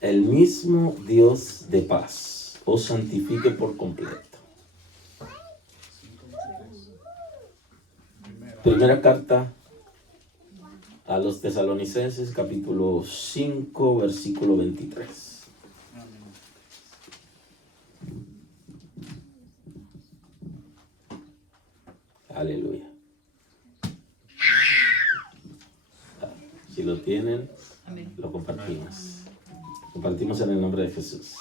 El mismo Dios de paz os santifique por completo. Primera carta a los Tesalonicenses, capítulo 5, versículo 23. Aleluya. Si lo tienen, lo compartimos. Compartimos en el nombre de Jesús.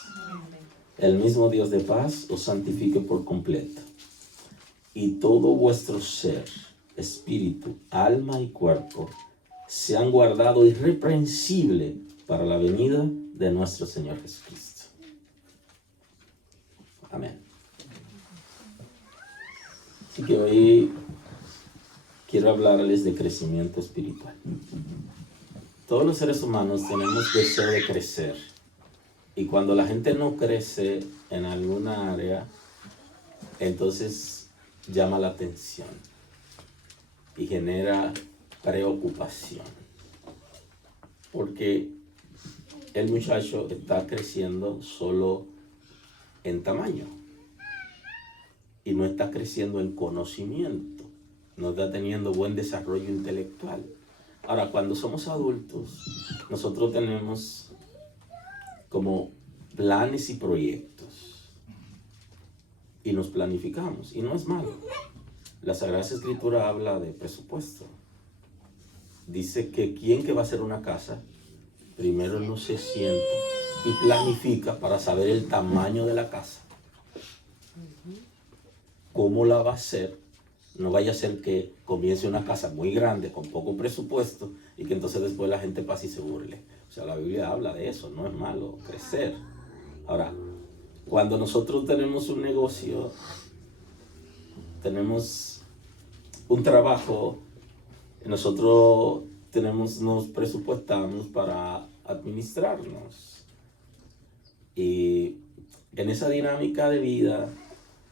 El mismo Dios de paz os santifique por completo, y todo vuestro ser, espíritu, alma y cuerpo sean guardados irreprensible para la venida de nuestro Señor Jesucristo. Amén. Así que hoy quiero hablarles de crecimiento espiritual. Todos los seres humanos tenemos deseo de crecer. Y cuando la gente no crece en alguna área, entonces llama la atención y genera preocupación. Porque el muchacho está creciendo solo en tamaño y no está creciendo en conocimiento, no está teniendo buen desarrollo intelectual. Ahora, cuando somos adultos, nosotros tenemos como planes y proyectos y nos planificamos, y no es malo. La Sagrada Escritura habla de presupuesto. Dice que quien que va a hacer una casa, primero no se sienta y planifica para saber el tamaño de la casa, cómo la va a hacer. No vaya a ser que comience una casa muy grande con poco presupuesto y que entonces después la gente pase y se burle. O sea, la Biblia habla de eso, no es malo crecer. Ahora, cuando nosotros tenemos un negocio, tenemos un trabajo, nosotros nos presupuestamos para administrarnos. Y en esa dinámica de vida,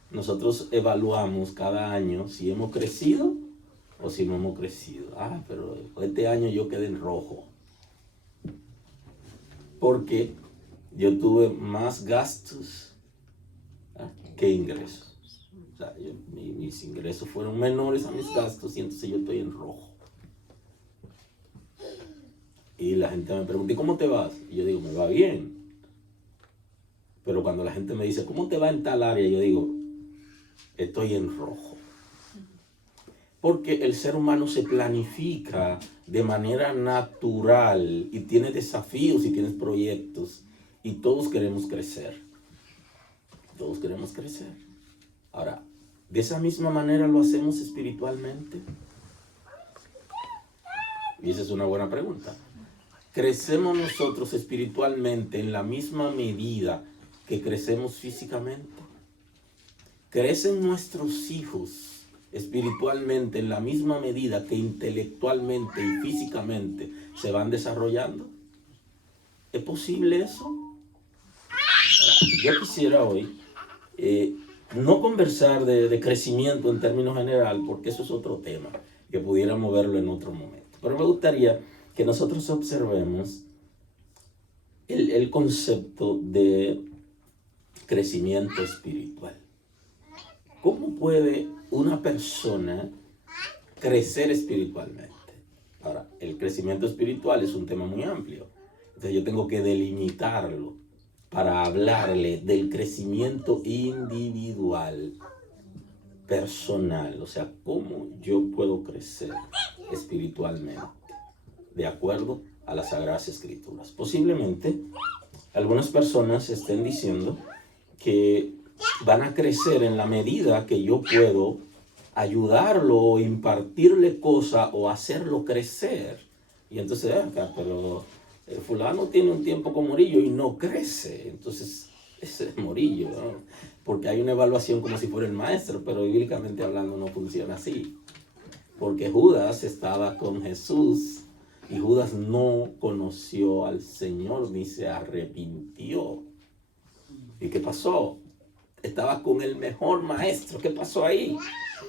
nosotros evaluamos cada año si hemos crecido o si no hemos crecido. Pero este año yo quedé en rojo, porque yo tuve más gastos que ingresos. O sea, mis ingresos fueron menores a mis gastos y entonces yo estoy en rojo. Y la gente me pregunta, ¿y cómo te vas? Y yo digo, me va bien. Pero cuando la gente me dice, ¿cómo te va en tal área? Yo digo, estoy en rojo. Porque el ser humano se planifica de manera natural y tiene desafíos y tiene proyectos. Y todos queremos crecer. Todos queremos crecer. Ahora, ¿de esa misma manera lo hacemos espiritualmente? Y esa es una buena pregunta. ¿Crecemos nosotros espiritualmente en la misma medida que crecemos físicamente? ¿Crecen nuestros hijos espiritualmente en la misma medida que intelectualmente y físicamente se van desarrollando? ¿Es posible eso? Ahora, yo quisiera hoy no conversar de crecimiento en términos general, porque eso es otro tema, que pudiéramos verlo en otro momento. Pero me gustaría que nosotros observemos el concepto de crecimiento espiritual. ¿Cómo puede una persona crecer espiritualmente? Ahora, el crecimiento espiritual es un tema muy amplio. Entonces yo tengo que delimitarlo para hablarle del crecimiento individual, personal. O sea, cómo yo puedo crecer espiritualmente de acuerdo a las Sagradas Escrituras. Posiblemente algunas personas estén diciendo que van a crecer en la medida que yo puedo ayudarlo o impartirle cosas o hacerlo crecer. Y entonces, pero fulano tiene un tiempo con Morillo y no crece. Entonces, ese es Morillo, ¿no? Porque hay una evaluación como si fuera el maestro, pero bíblicamente hablando no funciona así. Porque Judas estaba con Jesús y Judas no conoció al Señor ni se arrepintió. ¿Y qué pasó? Estaba con el mejor maestro. ¿Qué pasó ahí?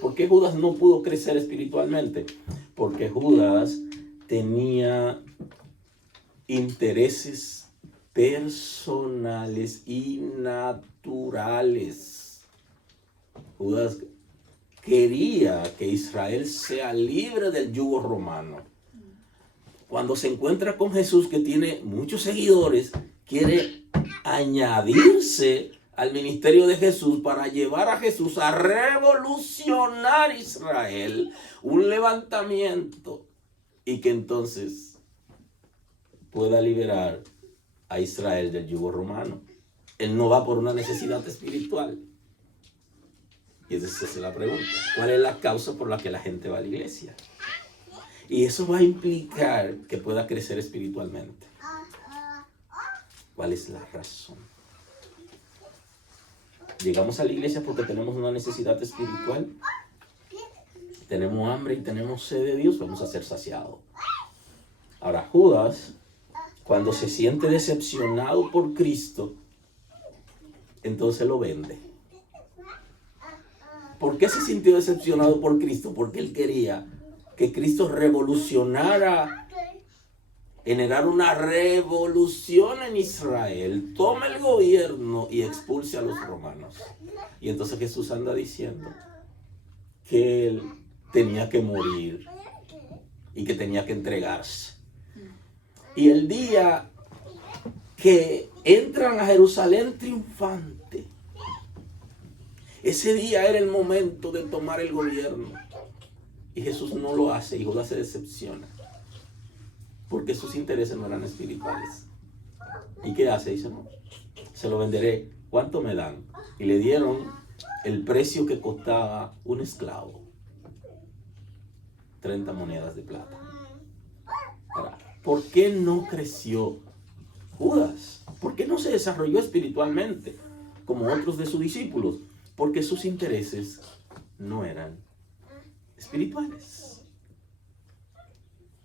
¿Por qué Judas no pudo crecer espiritualmente? Porque Judas tenía intereses personales y naturales. Judas quería que Israel sea libre del yugo romano. Cuando se encuentra con Jesús, que tiene muchos seguidores, quiere añadirse al ministerio de Jesús para llevar a Jesús a revolucionar Israel, un levantamiento, y que entonces pueda liberar a Israel del yugo romano. Él no va por una necesidad espiritual. Y esa es la pregunta. ¿Cuál es la causa por la que la gente va a la iglesia? Y eso va a implicar que pueda crecer espiritualmente. ¿Cuál es la razón? Llegamos a la iglesia porque tenemos una necesidad espiritual. Tenemos hambre y tenemos sed de Dios, vamos a ser saciados. Ahora, Judas, cuando se siente decepcionado por Cristo, entonces lo vende. ¿Por qué se sintió decepcionado por Cristo? Porque él quería que Cristo revolucionara, generara una revolución en Israel, tome el gobierno y expulse a los romanos. Y entonces Jesús anda diciendo que él tenía que morir y que tenía que entregarse. Y el día que entran a Jerusalén triunfante, ese día era el momento de tomar el gobierno. Y Jesús no lo hace y Judas se decepciona. Porque sus intereses no eran espirituales. ¿Y qué hace? Dice, no, se lo venderé. ¿Cuánto me dan? Y le dieron el precio que costaba un esclavo. 30 monedas de plata. Ahora, ¿por qué no creció Judas? ¿Por qué no se desarrolló espiritualmente como otros de sus discípulos? Porque sus intereses no eran espirituales.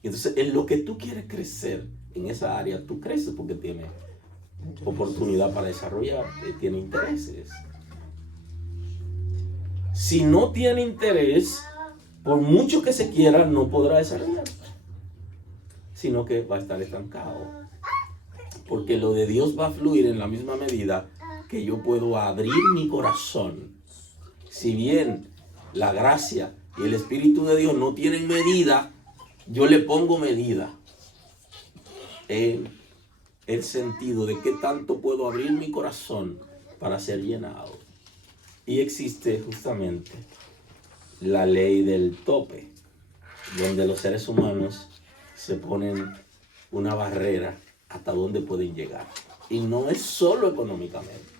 Y entonces, en lo que tú quieres crecer en esa área, tú creces porque tienes oportunidad para desarrollarte, tiene intereses. Si no tiene interés, por mucho que se quiera, no podrá desarrollarse, sino que va a estar estancado. Porque lo de Dios va a fluir en la misma medida que yo puedo abrir mi corazón. Si bien la gracia y el Espíritu de Dios no tienen medida, yo le pongo medida en el sentido de qué tanto puedo abrir mi corazón para ser llenado. Y existe justamente la ley del tope, donde los seres humanos se ponen una barrera hasta dónde pueden llegar. Y no es solo económicamente,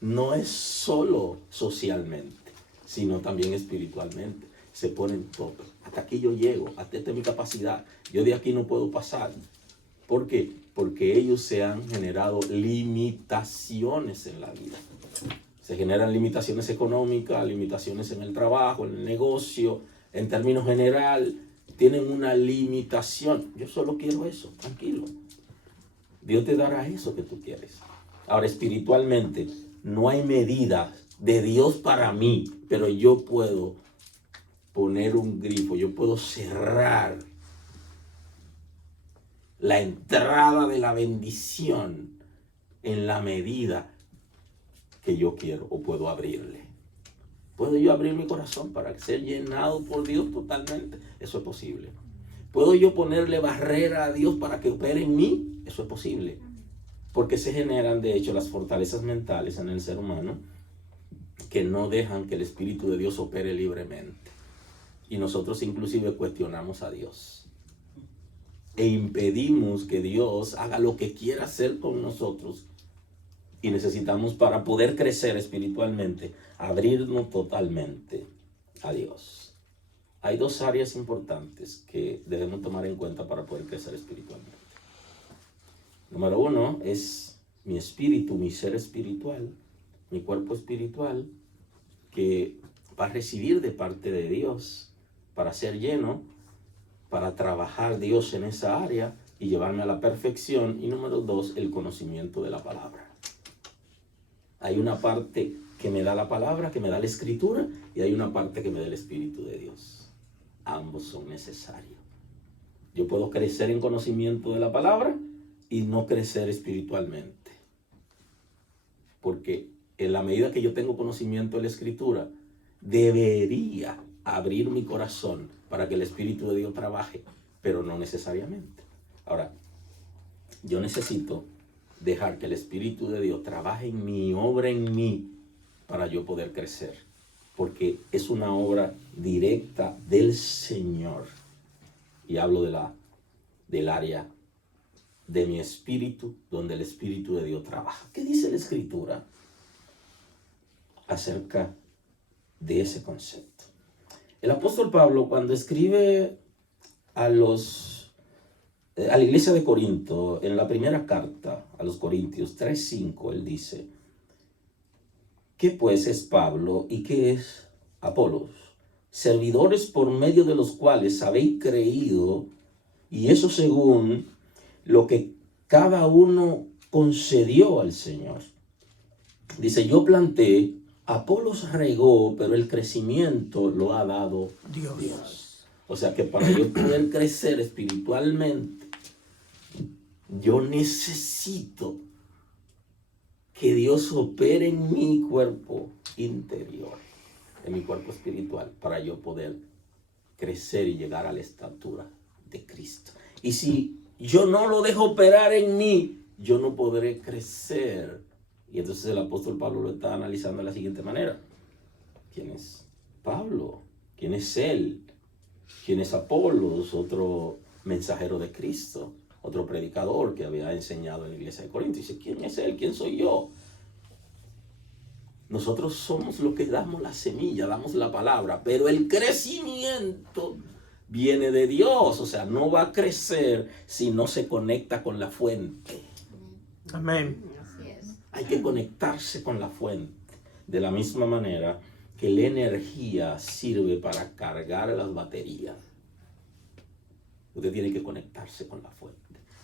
no es solo socialmente, sino también espiritualmente. Se ponen tope. Hasta aquí yo llego, hasta esta es mi capacidad. Yo de aquí no puedo pasar. ¿Por qué? Porque ellos se han generado limitaciones en la vida. Se generan limitaciones económicas, limitaciones en el trabajo, en el negocio, en términos general. Tienen una limitación. Yo solo quiero eso, tranquilo. Dios te dará eso que tú quieres. Ahora, espiritualmente, no hay medida de Dios para mí, pero yo puedo poner un grifo, yo puedo cerrar la entrada de la bendición en la medida que yo quiero o puedo abrirle. ¿Puedo yo abrir mi corazón para ser llenado por Dios totalmente? Eso es posible. ¿Puedo yo ponerle barrera a Dios para que opere en mí? Eso es posible. Porque se generan, de hecho, las fortalezas mentales en el ser humano que no dejan que el Espíritu de Dios opere libremente. Y nosotros inclusive cuestionamos a Dios. E impedimos que Dios haga lo que quiera hacer con nosotros. Y necesitamos, para poder crecer espiritualmente, abrirnos totalmente a Dios. Hay dos áreas importantes que debemos tomar en cuenta para poder crecer espiritualmente. Número uno es mi espíritu, mi ser espiritual, mi cuerpo espiritual, que va a recibir de parte de Dios para ser lleno, para trabajar Dios en esa área y llevarme a la perfección. Y número dos, el conocimiento de la palabra. Hay una parte que me da la palabra, que me da la escritura, y hay una parte que me da el Espíritu de Dios. Ambos son necesarios. Yo puedo crecer en conocimiento de la palabra y no crecer espiritualmente. Porque en la medida que yo tengo conocimiento de la Escritura, debería abrir mi corazón para que el Espíritu de Dios trabaje, pero no necesariamente. Ahora, yo necesito dejar que el Espíritu de Dios trabaje en mí, obra en mí, para yo poder crecer. Porque es una obra directa del Señor. Y hablo del área de mi espíritu, donde el Espíritu de Dios trabaja. ¿Qué dice la Escritura acerca de ese concepto? El apóstol Pablo, cuando escribe a la iglesia de Corinto, en la primera carta a los Corintios 3:5, él dice: ¿qué pues es Pablo y qué es Apolos? Servidores por medio de los cuales habéis creído, y eso según lo que cada uno concedió al Señor. Dice: yo planté, Apolos regó, pero el crecimiento lo ha dado Dios. O sea que para yo poder crecer espiritualmente, yo necesito que Dios opere en mi cuerpo interior, en mi cuerpo espiritual, para yo poder crecer y llegar a la estatura de Cristo. Y si yo no lo dejo operar en mí, yo no podré crecer. Y entonces el apóstol Pablo lo está analizando de la siguiente manera: ¿quién es Pablo? ¿Quién es él? ¿Quién es Apolos? Otro mensajero de Cristo, otro predicador que había enseñado en la iglesia de Corinto. Dice: ¿quién es él? ¿Quién soy yo? Nosotros somos los que damos la semilla, damos la palabra, pero el crecimiento viene de Dios. O sea, no va a crecer si no se conecta con la fuente. Amén. Hay que conectarse con la fuente. De la misma manera que la energía sirve para cargar las baterías, usted tiene que conectarse con la fuente.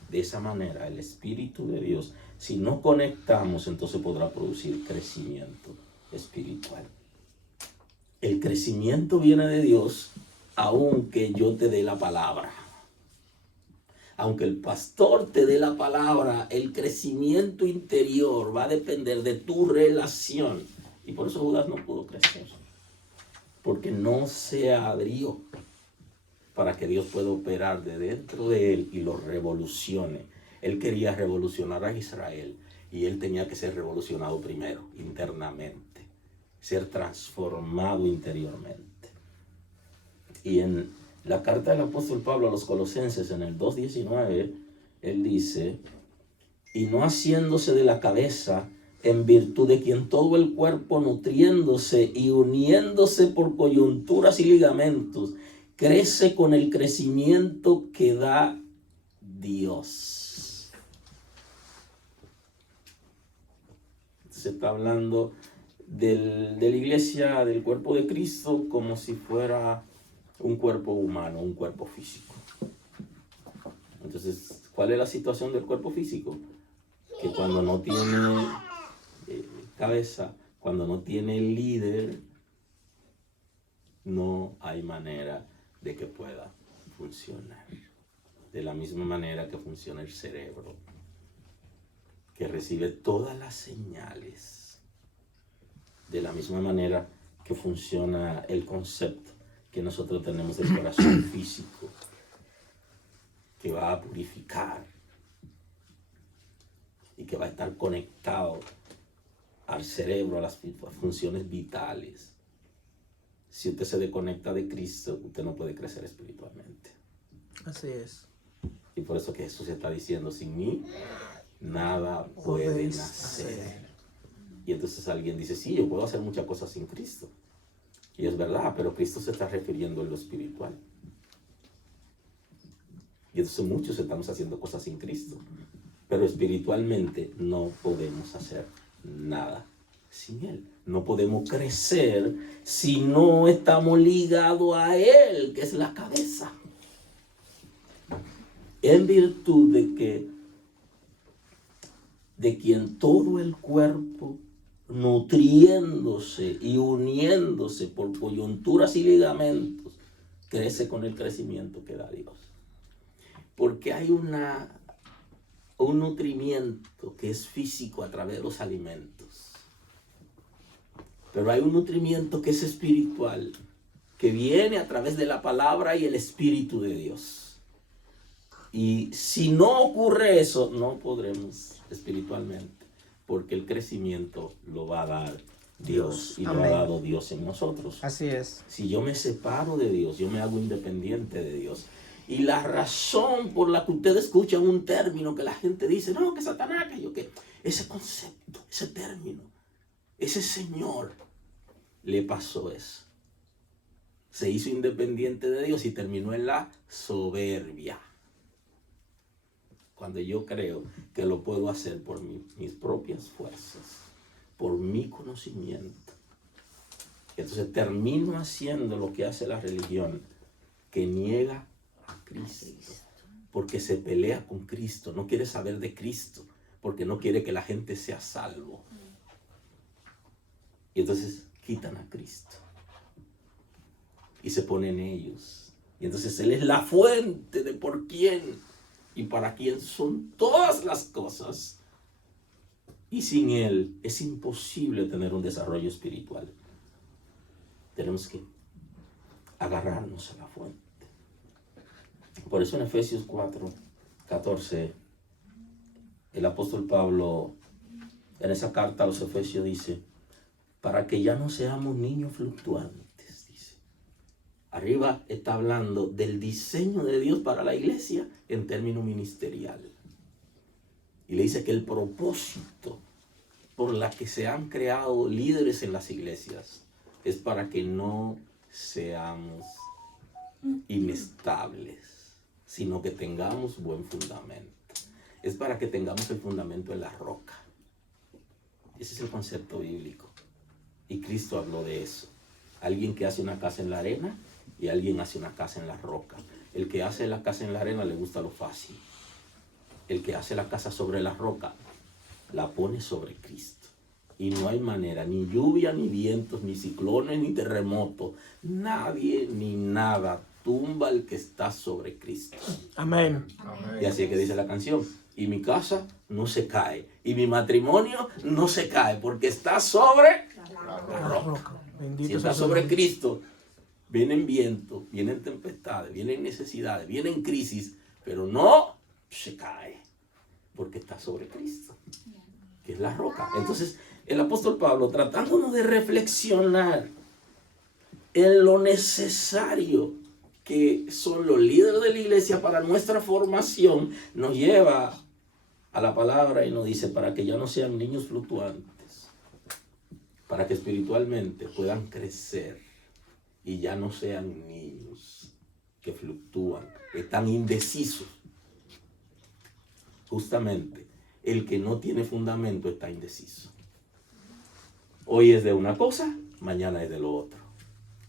De esa manera, el Espíritu de Dios, si no conectamos, entonces podrá producir crecimiento espiritual. El crecimiento viene de Dios, aunque yo te dé la palabra. Aunque el pastor te dé la palabra, el crecimiento interior va a depender de tu relación. Y por eso Judas no pudo crecer, porque no se abrió para que Dios pueda operar de dentro de él y lo revolucione. Él quería revolucionar a Israel y él tenía que ser revolucionado primero, internamente, ser transformado interiormente. Y en la carta del apóstol Pablo a los Colosenses, en el 2:19, él dice: y no haciéndose de la cabeza, en virtud de quien todo el cuerpo, nutriéndose y uniéndose por coyunturas y ligamentos, crece con el crecimiento que da Dios. Se está hablando de la iglesia, del cuerpo de Cristo, como si fuera un cuerpo humano, un cuerpo físico. Entonces, ¿cuál es la situación del cuerpo físico? Que cuando no tiene cabeza, cuando no tiene líder, no hay manera de que pueda funcionar. De la misma manera que funciona el cerebro, que recibe todas las señales. De la misma manera que funciona el concepto que nosotros tenemos del corazón físico, que va a purificar y que va a estar conectado al cerebro, a las funciones vitales. Si usted se desconecta de Cristo, usted no puede crecer espiritualmente. Así es. Y por eso que Jesús está diciendo: sin mí nada puede nacer. Y entonces alguien dice: sí, yo puedo hacer muchas cosas sin Cristo. Y es verdad, pero Cristo se está refiriendo en lo espiritual. Y entonces muchos estamos haciendo cosas sin Cristo. Pero espiritualmente no podemos hacer nada sin Él. No podemos crecer si no estamos ligados a Él, que es la cabeza. En virtud de quien todo el cuerpo, nutriéndose y uniéndose por coyunturas y ligamentos, crece con el crecimiento que da Dios. Porque hay una un nutrimiento que es físico a través de los alimentos. Pero hay un nutrimiento que es espiritual, que viene a través de la palabra y el Espíritu de Dios. Y si no ocurre eso, no podremos espiritualmente, porque el crecimiento lo va a dar Dios y lo ha dado Dios en nosotros. Así es. Si yo me separo de Dios, yo me hago independiente de Dios. Y la razón por la que ustedes escuchan un término que la gente dice, no, que Satanás, que yo, que ese concepto, ese término, ese señor, le pasó eso. Se hizo independiente de Dios y terminó en la soberbia. Cuando yo creo que lo puedo hacer por mis propias fuerzas, por mi conocimiento. Entonces termino haciendo lo que hace la religión, que niega a Cristo, porque se pelea con Cristo, no quiere saber de Cristo, porque no quiere que la gente sea salvo. Y entonces quitan a Cristo y se ponen ellos. Y entonces Él es la fuente de por quién y para quién son todas las cosas. Y sin Él es imposible tener un desarrollo espiritual. Tenemos que agarrarnos a la fuente. Por eso en Efesios 4:14, el apóstol Pablo, en esa carta a los Efesios dice, para que ya no seamos niños fluctuantes, dice. Arriba está hablando del diseño de Dios para la iglesia en términos ministeriales. Y le dice que el propósito por la que se han creado líderes en las iglesias es para que no seamos inestables, sino que tengamos buen fundamento. Es para que tengamos el fundamento en la roca. Ese es el concepto bíblico. Y Cristo habló de eso. Alguien que hace una casa en la arena y alguien hace una casa en la roca. El que hace la casa en la arena le gusta lo fácil. El que hace la casa sobre la roca la pone sobre Cristo. Y no hay manera, ni lluvia, ni vientos, ni ciclones, ni terremotos. Nadie ni nada tumba al que está sobre Cristo. Amén. Y así es que dice la canción. Y mi casa no se cae. Y mi matrimonio no se cae porque está sobre la roca. Si está sobre Cristo, vienen vientos, vienen tempestades, vienen necesidades, vienen crisis, pero no se cae porque está sobre Cristo, que es la roca. Entonces, el apóstol Pablo, tratándonos de reflexionar en lo necesario que son los líderes de la iglesia para nuestra formación, nos lleva a la palabra y nos dice, para que ya no sean niños fluctuantes, para que espiritualmente puedan crecer y ya no sean niños que fluctúan, que están indecisos. Justamente, el que no tiene fundamento está indeciso. Hoy es de una cosa, mañana es de lo otro.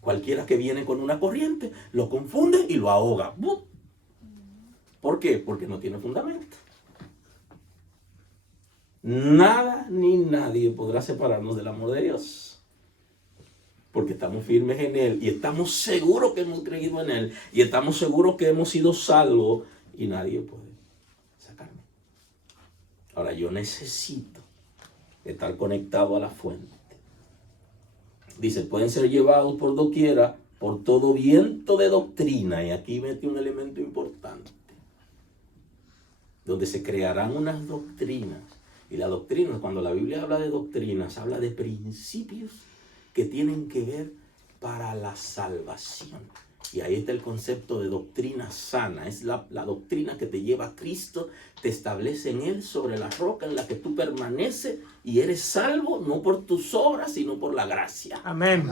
Cualquiera que viene con una corriente lo confunde y lo ahoga. ¿Por qué? Porque no tiene fundamento. Nada ni nadie podrá separarnos del amor de Dios. Porque estamos firmes en Él y estamos seguros que hemos creído en Él y estamos seguros que hemos sido salvos y nadie puede sacarme. Ahora yo necesito estar conectado a la fuente. Dice, pueden ser llevados por doquiera, por todo viento de doctrina. Y aquí mete un elemento importante. Donde se crearán unas doctrinas. Y la doctrina, cuando la Biblia habla de doctrinas, habla de principios que tienen que ver para la salvación. Y ahí está el concepto de doctrina sana. Es la doctrina que te lleva a Cristo, te establece en Él sobre la roca en la que tú permaneces y eres salvo, no por tus obras, sino por la gracia. Amén.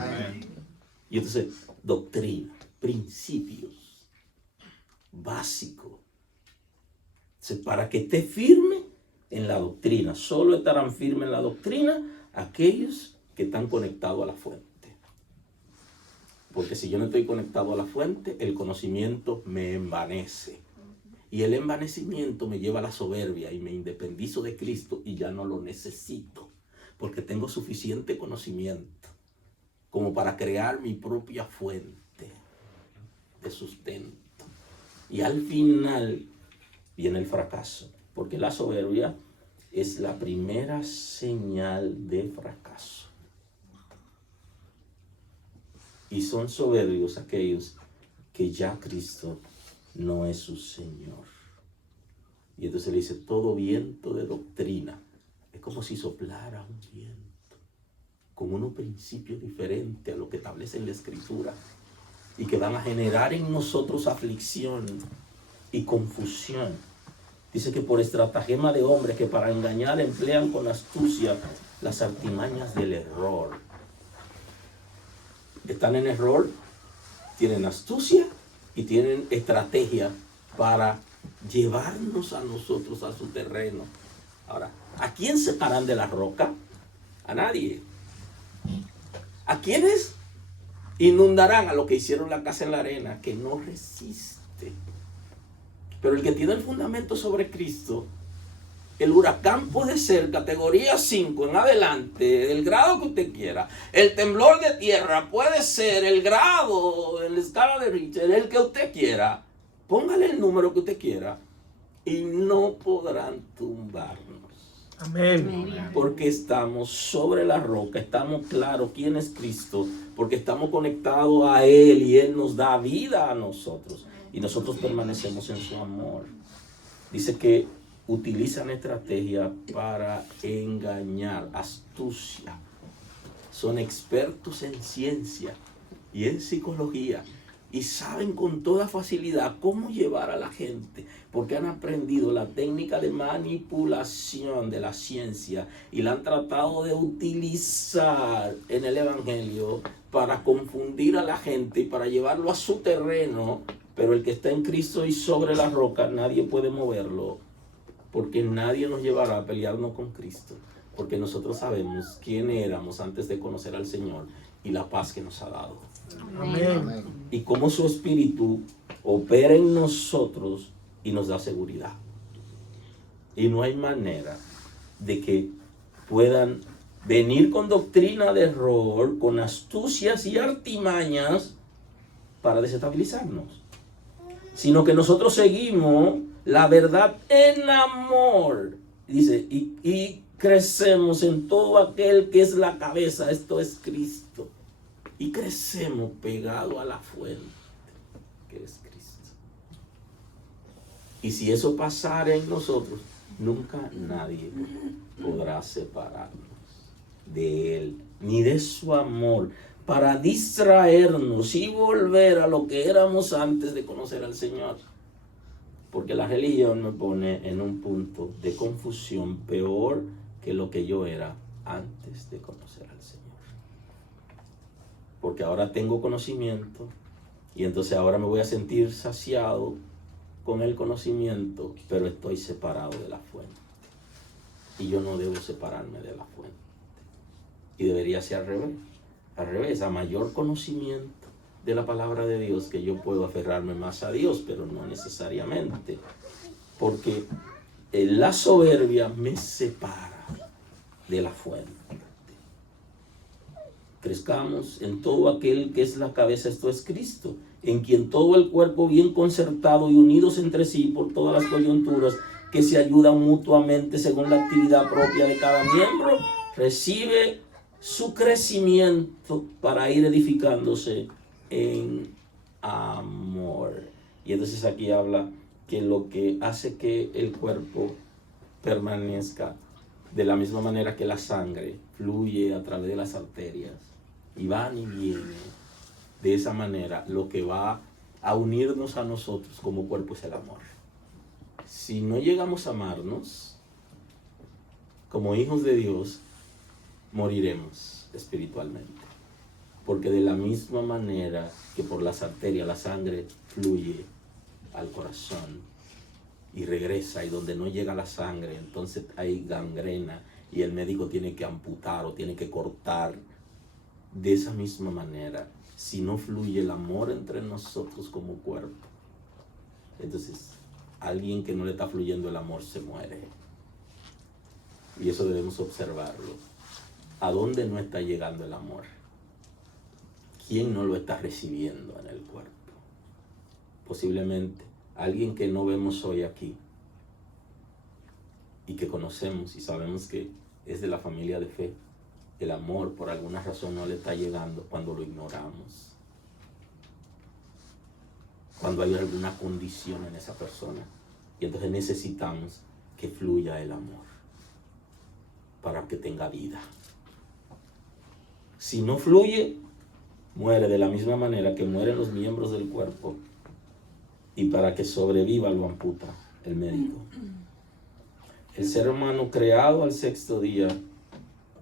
Y entonces, doctrina, principios básicos. Entonces, para que estés firme en la doctrina, solo estarán firmes en la doctrina aquellos que están conectados a la fuente. Porque si yo no estoy conectado a la fuente, el conocimiento me envanece. Y el envanecimiento me lleva a la soberbia y me independizo de Cristo y ya no lo necesito. Porque tengo suficiente conocimiento como para crear mi propia fuente de sustento. Y al final viene el fracaso. Porque la soberbia es la primera señal de fracaso. Y son soberbios aquellos que ya Cristo no es su Señor. Y entonces le dice, todo viento de doctrina es como si soplara un viento, con unos principios diferentes a lo que establece en la Escritura, y que van a generar en nosotros aflicción y confusión. Dice que por estratagema de hombres que para engañar emplean con astucia las artimañas del error. Están en error, tienen astucia y tienen estrategia para llevarnos a nosotros a su terreno. Ahora, ¿a quién separan de la roca? A nadie. ¿A quiénes inundarán? A lo que hicieron la casa en la arena, que no resiste. Pero el que tiene el fundamento sobre Cristo, el huracán puede ser categoría 5 en adelante, del grado que usted quiera. El temblor de tierra puede ser el grado en la escala de Richter, el que usted quiera. Póngale el número que usted quiera y no podrán tumbarnos. Amén. Porque estamos sobre la roca, estamos claros quién es Cristo, porque estamos conectados a Él y Él nos da vida a nosotros y nosotros permanecemos en su amor. Dice que utilizan estrategia para engañar, astucia. Son expertos en ciencia y en psicología y saben con toda facilidad cómo llevar a la gente, porque han aprendido la técnica de manipulación de la ciencia y la han tratado de utilizar en el evangelio para confundir a la gente y para llevarlo a su terreno. Pero el que está en Cristo y sobre la roca, nadie puede moverlo, porque nadie nos llevará a pelearnos con Cristo, porque nosotros sabemos quién éramos antes de conocer al Señor y la paz que nos ha dado. Amén. Y cómo su Espíritu opera en nosotros y nos da seguridad. Y no hay manera de que puedan venir con doctrina de error, con astucias y artimañas para desestabilizarnos, sino que nosotros seguimos la verdad en amor. Dice, y crecemos en todo aquel que es la cabeza, esto es Cristo. Y crecemos pegado a la fuente, que es Cristo. Y si eso pasara en nosotros, nunca nadie podrá separarnos de Él, ni de su amor, para distraernos y volver a lo que éramos antes de conocer al Señor. Porque la religión me pone en un punto de confusión peor que lo que yo era antes de conocer al Señor. Porque ahora tengo conocimiento y entonces ahora me voy a sentir saciado con el conocimiento, pero estoy separado de la fuente. Y yo no debo separarme de la fuente. Y debería ser al revés. Al revés, a mayor conocimiento de la palabra de Dios, que yo puedo aferrarme más a Dios, pero no necesariamente. Porque la soberbia me separa de la fuente. Crezcamos en todo aquel que es la cabeza, esto es Cristo, en quien todo el cuerpo bien concertado y unidos entre sí por todas las coyunturas que se ayudan mutuamente según la actividad propia de cada miembro, recibe su crecimiento para ir edificándose en amor. Y entonces aquí habla que lo que hace que el cuerpo permanezca de la misma manera que la sangre fluye a través de las arterias y van y vienen, de esa manera lo que va a unirnos a nosotros como cuerpo es el amor. Si no llegamos a amarnos como hijos de Dios, moriremos espiritualmente. Porque de la misma manera que por las arterias la sangre fluye al corazón y regresa, y donde no llega la sangre, entonces hay gangrena y el médico tiene que amputar o tiene que cortar. De esa misma manera, si no fluye el amor entre nosotros como cuerpo, entonces alguien que no le está fluyendo el amor se muere. Y eso debemos observarlo. ¿A dónde no está llegando el amor? ¿Quién no lo está recibiendo en el cuerpo? Posiblemente alguien que no vemos hoy aquí, y que conocemos y sabemos que es de la familia de fe, el amor por alguna razón no le está llegando cuando lo ignoramos, cuando hay alguna condición en esa persona, y entonces necesitamos que fluya el amor para que tenga vida. Si no fluye, muere de la misma manera que mueren los miembros del cuerpo, y para que sobreviva lo amputa el médico. El ser humano creado al sexto día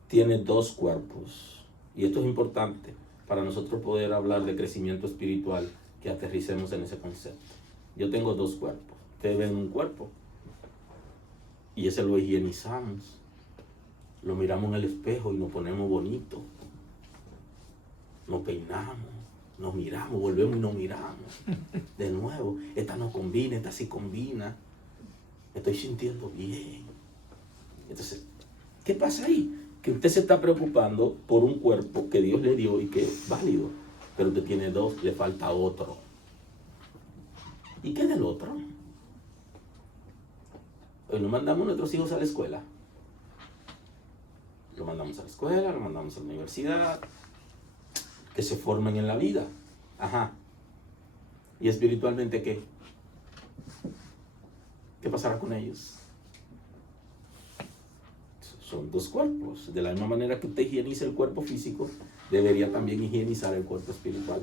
tiene dos cuerpos, y esto es importante para nosotros poder hablar de crecimiento espiritual, que aterricemos en ese concepto. Yo tengo dos cuerpos. Ustedes ven un cuerpo y ese lo higienizamos, lo miramos en el espejo y nos ponemos bonitos, nos peinamos, nos miramos, volvemos y nos miramos de nuevo. Esta no combina, esta sí combina, me estoy sintiendo bien. Entonces, ¿qué pasa ahí? Que usted se está preocupando por un cuerpo que Dios le dio y que es válido, pero usted tiene dos, le falta otro. ¿Y qué del otro? Hoy nos mandamos a nuestros hijos a la escuela. Lo mandamos a la escuela, lo mandamos a la universidad, que se formen en la vida. Ajá. ¿Y espiritualmente qué? ¿Qué pasará con ellos? Son dos cuerpos. De la misma manera que usted higieniza el cuerpo físico, debería también higienizar el cuerpo espiritual.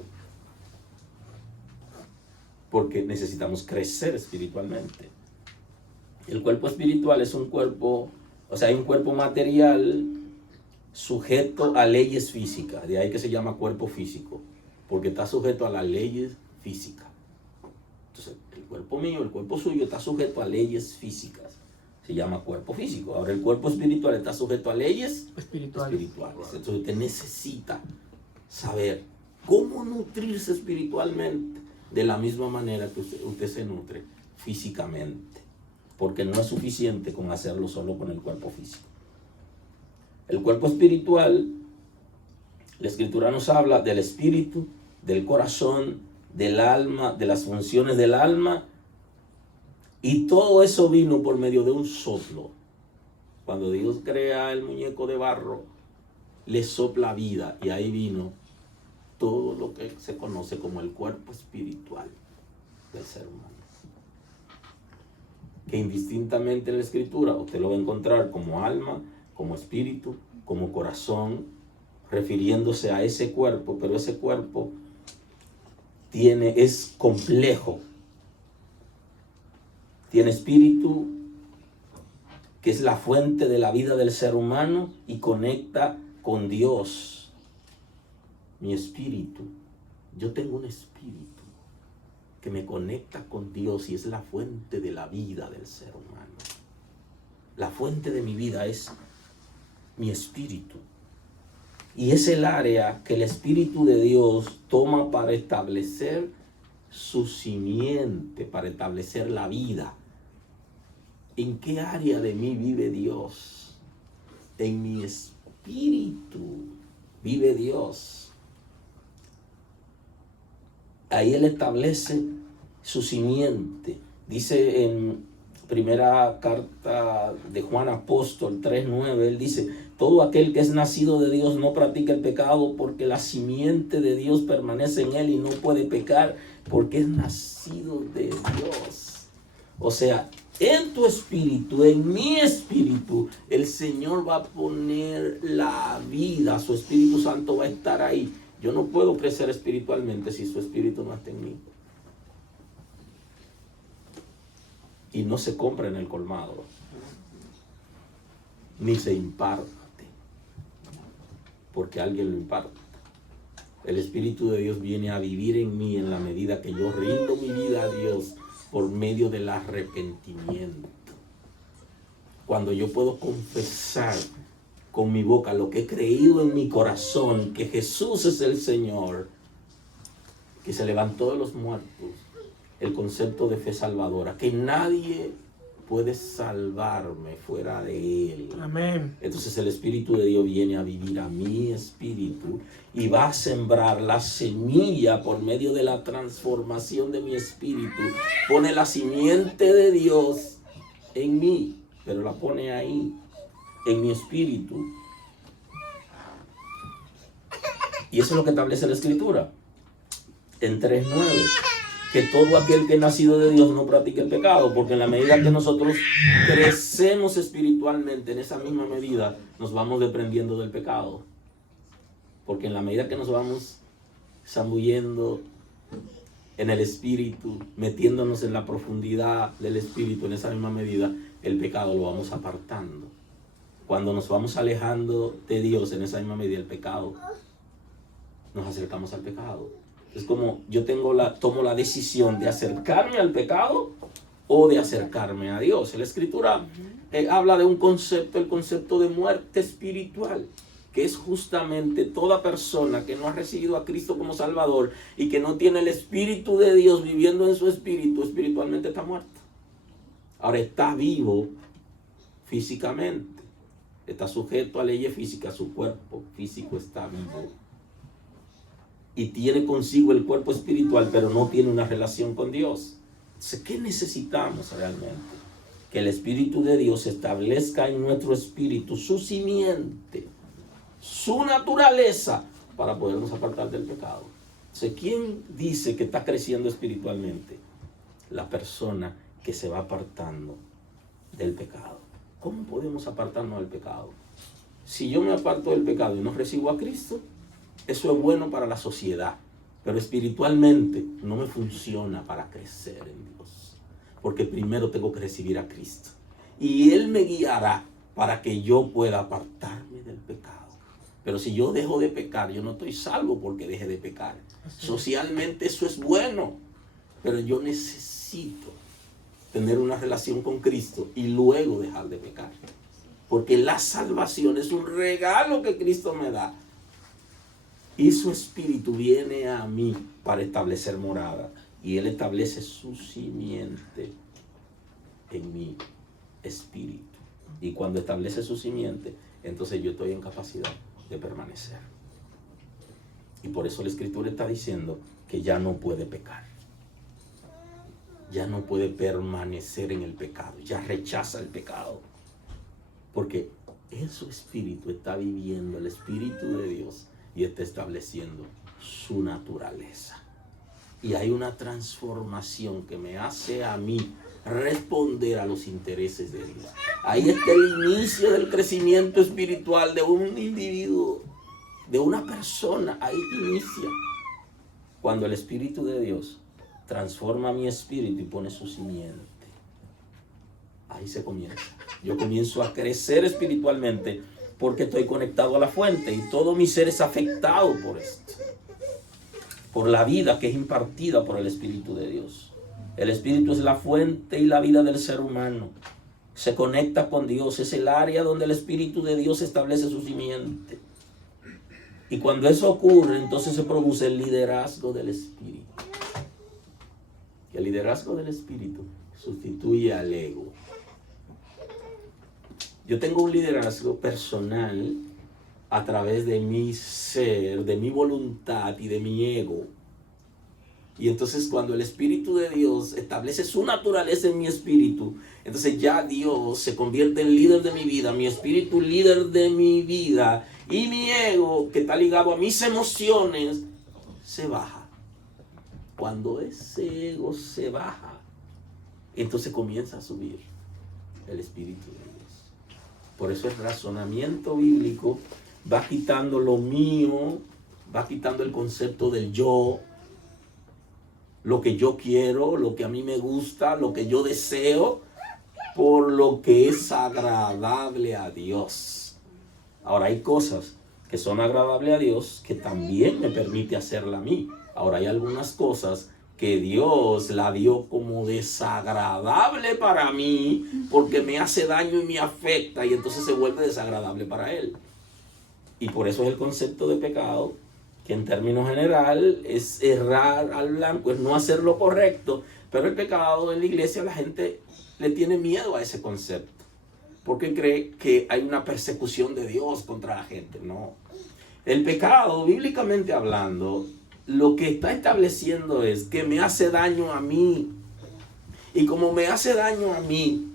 Porque necesitamos crecer espiritualmente. El cuerpo espiritual es un cuerpo, o sea, hay un cuerpo material sujeto a leyes físicas. De ahí que se llama cuerpo físico, porque está sujeto a las leyes físicas. Entonces, el cuerpo mío, el cuerpo suyo está sujeto a leyes físicas. Se llama cuerpo físico. Ahora el cuerpo espiritual está sujeto a leyes espirituales. Entonces usted necesita saber cómo nutrirse espiritualmente de la misma manera que usted se nutre físicamente. Porque no es suficiente con hacerlo solo con el cuerpo físico. El cuerpo espiritual, la Escritura nos habla del espíritu, del corazón, del alma, de las funciones del alma. Y todo eso vino por medio de un soplo. Cuando Dios crea el muñeco de barro, le sopla vida, y ahí vino todo lo que se conoce como el cuerpo espiritual del ser humano. Que indistintamente en la Escritura usted lo va a encontrar como alma, como espíritu, como corazón, refiriéndose a ese cuerpo, pero ese cuerpo es complejo. Tiene espíritu, que es la fuente de la vida del ser humano y conecta con Dios. Mi espíritu, yo tengo un espíritu que me conecta con Dios y es la fuente de la vida del ser humano. La fuente de mi vida es mi espíritu. Y es el área que el Espíritu de Dios toma para establecer su simiente, para establecer la vida. ¿En qué área de mí vive Dios? En mi espíritu vive Dios. Ahí Él establece su simiente. Dice en primera carta de Juan Apóstol 3:9, Él dice: todo aquel que es nacido de Dios no practica el pecado, porque la simiente de Dios permanece en él y no puede pecar porque es nacido de Dios. O sea, en tu espíritu, en mi espíritu, el Señor va a poner la vida. Su Espíritu Santo va a estar ahí. Yo no puedo crecer espiritualmente si su espíritu no está en mí. Y no se compra en el colmado, ni se imparte, porque alguien lo imparta. El Espíritu de Dios viene a vivir en mí en la medida que yo rindo mi vida a Dios por medio del arrepentimiento. Cuando yo puedo confesar con mi boca lo que he creído en mi corazón, que Jesús es el Señor, que se levantó de los muertos, el concepto de fe salvadora, que nadie puede salvarme fuera de Él. Amén. Entonces el Espíritu de Dios viene a vivir a mi espíritu y va a sembrar la semilla por medio de la transformación de mi espíritu. Pone la simiente de Dios en mí pero la pone ahí, en mi espíritu. Y eso es lo que establece la Escritura, en 3:9, que todo aquel que es nacido de Dios no practique el pecado, porque en la medida que nosotros crecemos espiritualmente, en esa misma medida nos vamos desprendiendo del pecado. Porque en la medida que nos vamos zambullendo en el espíritu, metiéndonos en la profundidad del espíritu, en esa misma medida, el pecado lo vamos apartando. Cuando nos vamos alejando de Dios, en esa misma medida, el pecado, nos acercamos al pecado. Es como yo tomo la decisión de acercarme al pecado o de acercarme a Dios. La Escritura habla de un concepto, el concepto de muerte espiritual, que es justamente toda persona que no ha recibido a Cristo como Salvador y que no tiene el Espíritu de Dios viviendo en su espíritu, espiritualmente está muerto. Ahora está vivo físicamente, está sujeto a leyes físicas, su cuerpo físico está vivo. Y tiene consigo el cuerpo espiritual, pero no tiene una relación con Dios. Entonces, ¿qué necesitamos realmente? Que el Espíritu de Dios establezca en nuestro espíritu su simiente, su naturaleza, para podernos apartar del pecado. Entonces, ¿quién dice que está creciendo espiritualmente? La persona que se va apartando del pecado. ¿Cómo podemos apartarnos del pecado? Si yo me aparto del pecado y no recibo a Cristo, eso es bueno para la sociedad, pero espiritualmente no me funciona para crecer en Dios. Porque primero tengo que recibir a Cristo. Y Él me guiará para que yo pueda apartarme del pecado. Pero si yo dejo de pecar, yo no estoy salvo porque deje de pecar. Socialmente eso es bueno, pero yo necesito tener una relación con Cristo y luego dejar de pecar. Porque la salvación es un regalo que Cristo me da. Y su espíritu viene a mí para establecer morada. Y Él establece su simiente en mi espíritu. Y cuando establece su simiente, entonces yo estoy en capacidad de permanecer. Y por eso la Escritura está diciendo que ya no puede pecar. Ya no puede permanecer en el pecado. Ya rechaza el pecado. Porque en su espíritu está viviendo el Espíritu de Dios. Y está estableciendo su naturaleza. Y hay una transformación que me hace a mí responder a los intereses de Dios. Ahí está el inicio del crecimiento espiritual de un individuo, de una persona. Ahí inicia. Cuando el Espíritu de Dios transforma mi espíritu y pone su simiente. Ahí se comienza. Yo comienzo a crecer espiritualmente, porque estoy conectado a la fuente y todo mi ser es afectado por esto. Por la vida que es impartida por el Espíritu de Dios. El Espíritu es la fuente y la vida del ser humano. Se conecta con Dios. Es el área donde el Espíritu de Dios establece su simiente. Y cuando eso ocurre, entonces se produce el liderazgo del Espíritu. Y el liderazgo del Espíritu sustituye al ego. Yo tengo un liderazgo personal a través de mi ser, de mi voluntad y de mi ego. Y entonces cuando el Espíritu de Dios establece su naturaleza en mi espíritu, entonces ya Dios se convierte en líder de mi vida, mi espíritu líder de mi vida, y mi ego, que está ligado a mis emociones, se baja. Cuando ese ego se baja, entonces comienza a subir el Espíritu de Dios. Por eso el razonamiento bíblico va quitando lo mío, va quitando el concepto del yo, lo que yo quiero, lo que a mí me gusta, lo que yo deseo, por lo que es agradable a Dios. Ahora hay cosas que son agradables a Dios que también me permite hacerla a mí. Ahora hay algunas cosas que Dios la dio como desagradable para mí porque me hace daño y me afecta y entonces se vuelve desagradable para Él. Y por eso es el concepto de pecado, que en términos general es errar al blanco, es no hacer lo correcto, pero el pecado en la iglesia la gente le tiene miedo a ese concepto porque cree que hay una persecución de Dios contra la gente. No, el pecado, bíblicamente hablando, lo que está estableciendo es que me hace daño a mí. Y como me hace daño a mí,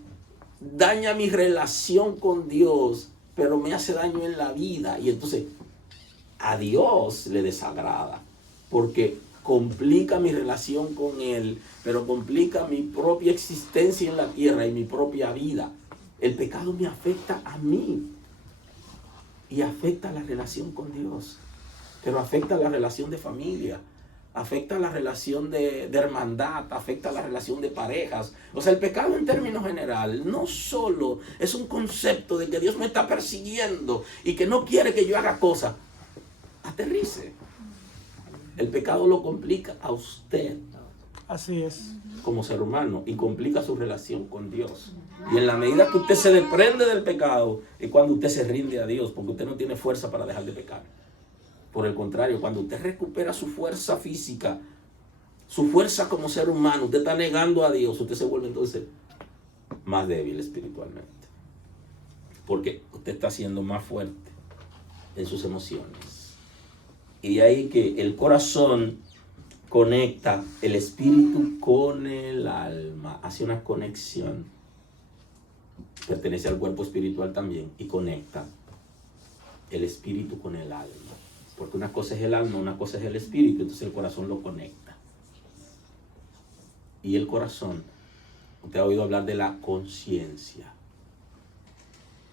daña mi relación con Dios, pero me hace daño en la vida. Y entonces a Dios le desagrada, porque complica mi relación con Él, pero complica mi propia existencia en la tierra y mi propia vida. El pecado me afecta a mí y afecta la relación con Dios, pero afecta la relación de familia, afecta la relación de hermandad, afecta la relación de parejas. O sea, el pecado en términos general no solo es un concepto de que Dios me está persiguiendo y que no quiere que yo haga cosas. Aterrice. El pecado lo complica a usted. Así es. Como ser humano, y complica su relación con Dios. Y en la medida que usted se desprende del pecado, es cuando usted se rinde a Dios, porque usted no tiene fuerza para dejar de pecar. Por el contrario, cuando usted recupera su fuerza física, su fuerza como ser humano, usted está negando a Dios, usted se vuelve entonces más débil espiritualmente. Porque usted está siendo más fuerte en sus emociones. Y de ahí que el corazón conecta el espíritu con el alma, hace una conexión, pertenece al cuerpo espiritual también, y conecta el espíritu con el alma, porque una cosa es el alma, una cosa es el espíritu, entonces el corazón lo conecta. Y el corazón, usted ha oído hablar de la conciencia,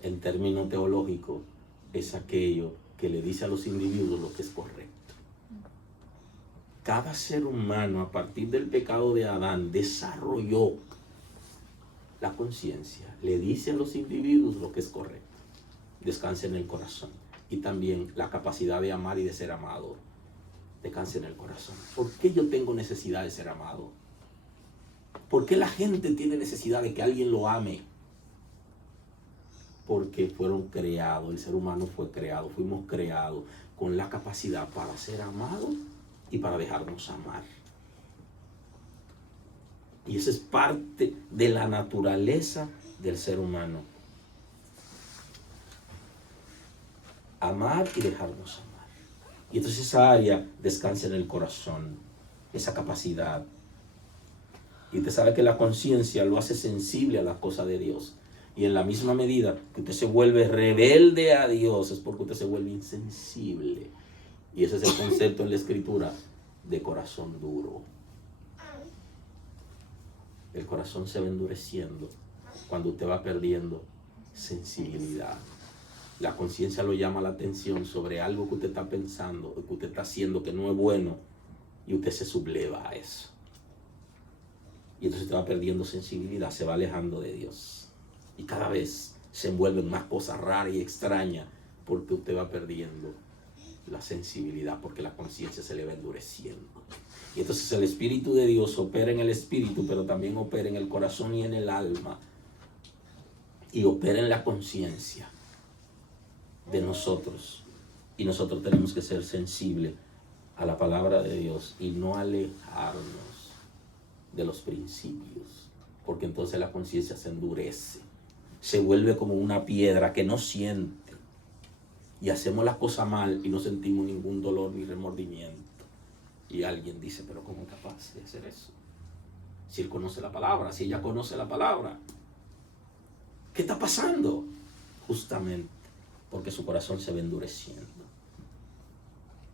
en términos teológicos, es aquello que le dice a los individuos lo que es correcto. Cada ser humano, a partir del pecado de Adán, desarrolló la conciencia. Le dice a los individuos lo que es correcto. Descanse en el corazón. Y también la capacidad de amar y de ser amado. Descanse en el corazón. ¿Por qué yo tengo necesidad de ser amado? ¿Por qué la gente tiene necesidad de que alguien lo ame? Porque fueron creados, el ser humano fue creado, fuimos creados con la capacidad para ser amados y para dejarnos amar. Y esa es parte de la naturaleza del ser humano. Amar y dejarnos amar. Y entonces esa área descansa en el corazón, esa capacidad. Y usted sabe que la conciencia lo hace sensible a las cosas de Dios. Y en la misma medida que usted se vuelve rebelde a Dios, es porque usted se vuelve insensible. Y ese es el concepto en la Escritura de corazón duro. El corazón se va endureciendo cuando usted va perdiendo sensibilidad. La conciencia lo llama la atención sobre algo que usted está pensando, que usted está haciendo que no es bueno, y usted se subleva a eso. Y entonces usted va perdiendo sensibilidad, se va alejando de Dios. Y cada vez se envuelve en más cosas raras y extrañas porque usted va perdiendo la sensibilidad, porque la conciencia se le va endureciendo. Y entonces el Espíritu de Dios opera en el espíritu, pero también opera en el corazón y en el alma. Y opera en la conciencia de nosotros. Y nosotros tenemos que ser sensibles a la palabra de Dios y no alejarnos de los principios, porque entonces la conciencia se endurece, se vuelve como una piedra que no siente, y hacemos las cosas mal y no sentimos ningún dolor ni remordimiento. Y alguien dice, pero ¿cómo es capaz de hacer eso? Si él conoce la palabra, si ella conoce la palabra, ¿qué está pasando? Justamente porque su corazón se va endureciendo,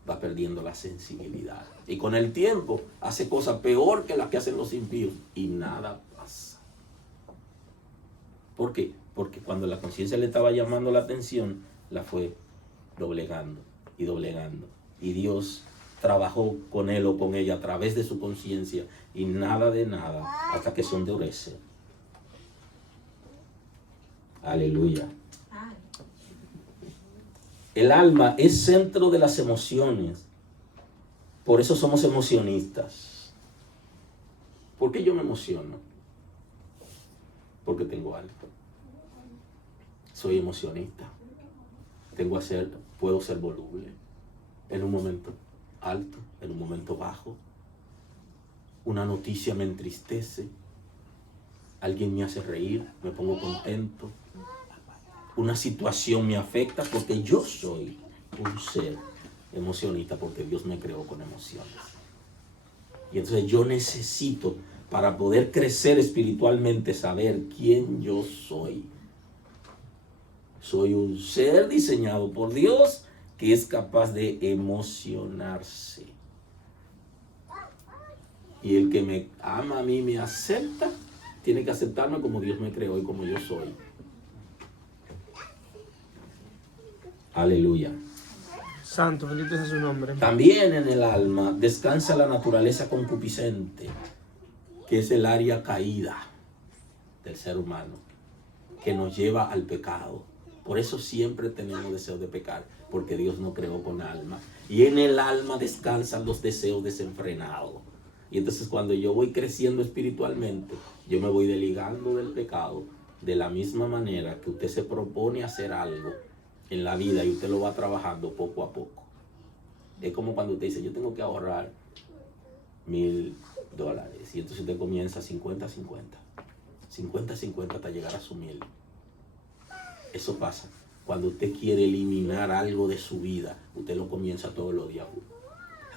va perdiendo la sensibilidad, y con el tiempo hace cosas peor que las que hacen los impíos y nada pasa. ¿Por qué? Porque cuando la conciencia le estaba llamando la atención, la fue doblegando y doblegando, y Dios trabajó con él o con ella a través de su conciencia, y nada de nada hasta que se endurece. Aleluya. El alma es centro de las emociones. Por eso somos emocionistas. ¿Por qué yo me emociono? Porque tengo algo. Soy emocionista. Puedo ser voluble. En un momento alto, en un momento bajo. Una noticia me entristece. Alguien me hace reír, me pongo contento. Una situación me afecta porque yo soy un ser emocionista, porque Dios me creó con emociones. Y entonces yo necesito, para poder crecer espiritualmente, saber quién yo soy. Soy un ser diseñado por Dios que es capaz de emocionarse. Y el que me ama a mí, me acepta, tiene que aceptarme como Dios me creó y como yo soy. Aleluya. Santo, bendito sea su nombre. También en el alma descansa la naturaleza concupiscente, que es el área caída del ser humano, que nos lleva al pecado. Por eso siempre tenemos deseo de pecar, porque Dios nos creó con alma. Y en el alma descansan los deseos desenfrenados. Y entonces cuando yo voy creciendo espiritualmente, yo me voy desligando del pecado de la misma manera que usted se propone hacer algo en la vida y usted lo va trabajando poco a poco. Es como cuando usted dice, yo tengo que ahorrar $1,000. Y entonces usted comienza 50-50. 50-50 hasta llegar a su 1,000. Eso pasa cuando usted quiere eliminar algo de su vida. Usted lo comienza todos los días.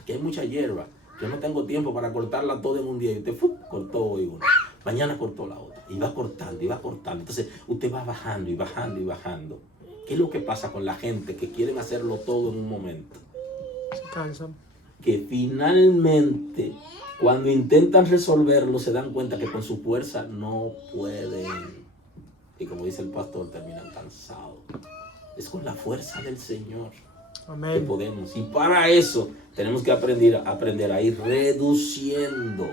Aquí hay mucha hierba. Yo no tengo tiempo para cortarla toda en un día. Y usted cortó hoy una. Mañana cortó la otra. Y va cortando, y va cortando. Entonces usted va bajando y bajando y bajando. ¿Qué es lo que pasa con la gente que quieren hacerlo todo en un momento? Se cansan. Que finalmente, cuando intentan resolverlo, se dan cuenta que con su fuerza no pueden. Y como dice el pastor, terminan cansados. Es con la fuerza del Señor que podemos. Y para eso tenemos que aprender a ir reduciendo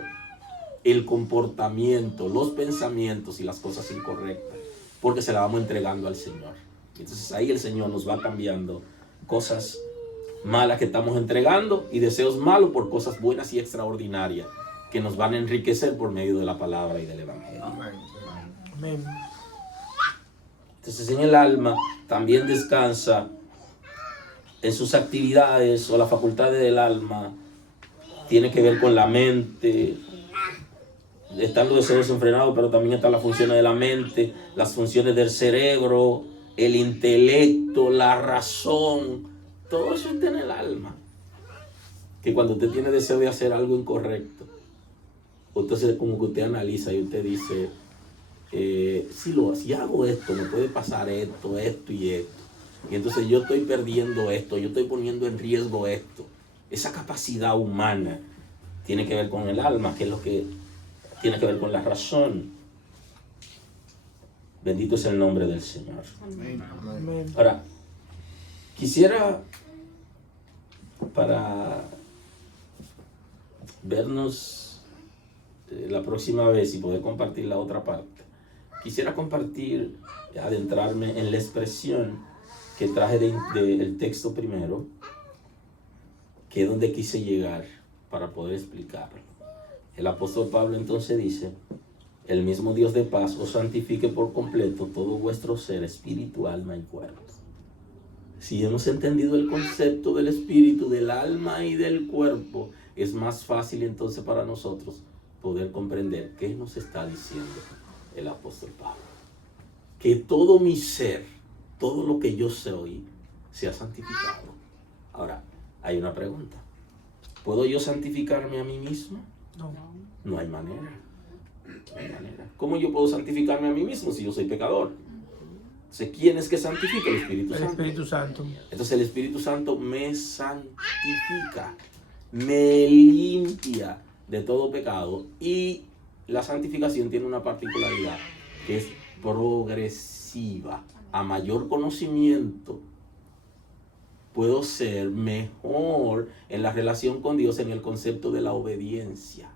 el comportamiento, los pensamientos y las cosas incorrectas. Porque se la vamos entregando al Señor. Entonces ahí el Señor nos va cambiando cosas malas que estamos entregando y deseos malos por cosas buenas y extraordinarias que nos van a enriquecer por medio de la palabra y del Evangelio. Amén. Entonces en el alma también descansa en sus actividades o las facultades del alma. Tiene que ver con la mente. Están los deseos desenfrenados, pero también están las funciones de la mente, las funciones del cerebro, el intelecto, la razón. Todo eso está en el alma. Que cuando usted tiene deseo de hacer algo incorrecto, entonces como que usted analiza y usted dice, si hago esto, me puede pasar esto, esto y esto. Y entonces yo estoy perdiendo esto, yo estoy poniendo en riesgo esto. Esa capacidad humana tiene que ver con el alma, que es lo que tiene que ver con la razón. Bendito es el nombre del Señor. Amén. Ahora, quisiera, para vernos la próxima vez y poder compartir la otra parte, quisiera compartir, adentrarme en la expresión que traje del texto primero, que es donde quise llegar para poder explicarlo. El apóstol Pablo entonces dice, el mismo Dios de paz os santifique por completo todo vuestro ser, espíritu, alma y cuerpo. Si hemos entendido el concepto del espíritu, del alma y del cuerpo, es más fácil entonces para nosotros poder comprender qué nos está diciendo el apóstol Pablo. Que todo mi ser, todo lo que yo soy, sea santificado. Ahora, hay una pregunta. ¿Puedo yo santificarme a mí mismo? No. No hay manera. No hay manera. ¿Cómo yo puedo santificarme a mí mismo si yo soy pecador? Entonces, ¿quién es que santifica? El Espíritu Santo. El Espíritu Santo. Entonces el Espíritu Santo me santifica, me limpia de todo pecado. Y la santificación tiene una particularidad, que es progresiva. A mayor conocimiento, puedo ser mejor en la relación con Dios en el concepto de la obediencia.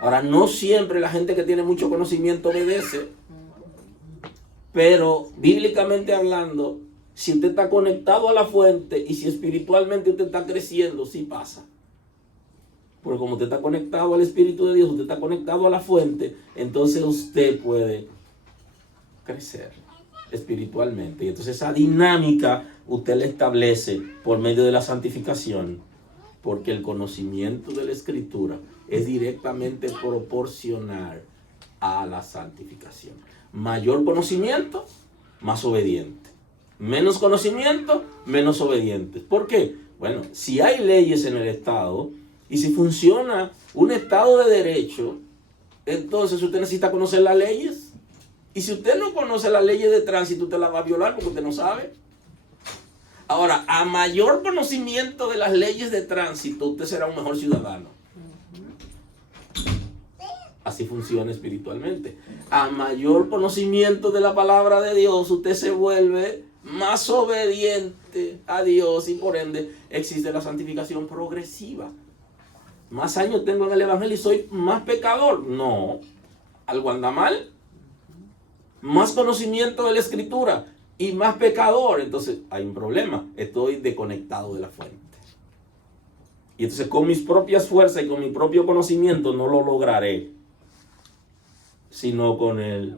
Ahora, no siempre la gente que tiene mucho conocimiento obedece, pero bíblicamente hablando, si usted está conectado a la fuente y si espiritualmente usted está creciendo, sí pasa. Porque como usted está conectado al Espíritu de Dios, usted está conectado a la fuente, entonces usted puede crecer espiritualmente. Y entonces esa dinámica usted la establece por medio de la santificación, porque el conocimiento de la Escritura es directamente proporcional a la santificación. Mayor conocimiento, más obediente. Menos conocimiento, menos obediente. ¿Por qué? Bueno, si hay leyes en el Estado y si funciona un Estado de derecho, entonces usted necesita conocer las leyes. Y si usted no conoce las leyes de tránsito, usted las va a violar porque usted no sabe. Ahora, a mayor conocimiento de las leyes de tránsito, usted será un mejor ciudadano. Así funciona espiritualmente. A mayor conocimiento de la palabra de Dios, usted se vuelve más obediente a Dios y por ende existe la santificación progresiva. Más años tengo en el evangelio y soy más pecador. No. Algo anda mal. Más conocimiento de la escritura y más pecador. Entonces hay un problema. Estoy desconectado de la fuente. Y entonces con mis propias fuerzas y con mi propio conocimiento no lo lograré, sino con el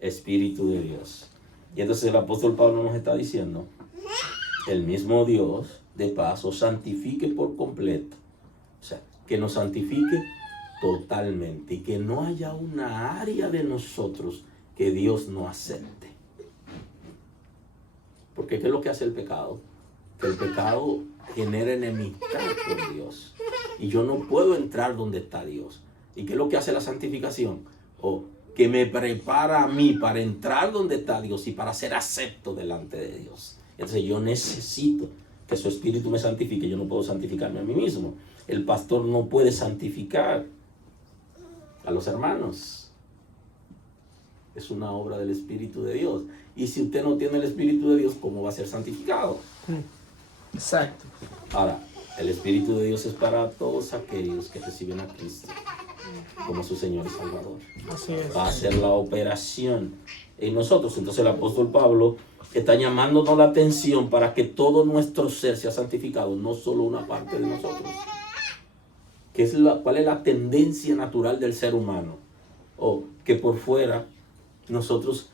Espíritu de Dios. Y entonces el apóstol Pablo nos está diciendo, el mismo Dios de paz os santifique por completo. O sea, que nos santifique totalmente y que no haya una área de nosotros que Dios no acepte. Porque ¿qué es lo que hace el pecado? Que el pecado genera enemistad con Dios. Y yo no puedo entrar donde está Dios. ¿Y qué es lo que hace la santificación? Que me prepara a mí para entrar donde está Dios y para ser acepto delante de Dios. Entonces yo necesito que su espíritu me santifique. Yo no puedo santificarme a mí mismo. El pastor no puede santificar a los hermanos. Es una obra del Espíritu de Dios. Y si usted no tiene el Espíritu de Dios, ¿cómo va a ser santificado? Exacto. Ahora, el Espíritu de Dios es para todos aquellos que reciben a Cristo como su Señor y Salvador. Así es. Va a hacer la operación en nosotros. Entonces el apóstol Pablo está llamándonos la atención para que todo nuestro ser sea santificado, no solo una parte de nosotros. ¿Cuál es la tendencia natural del ser humano? Que por fuera nosotros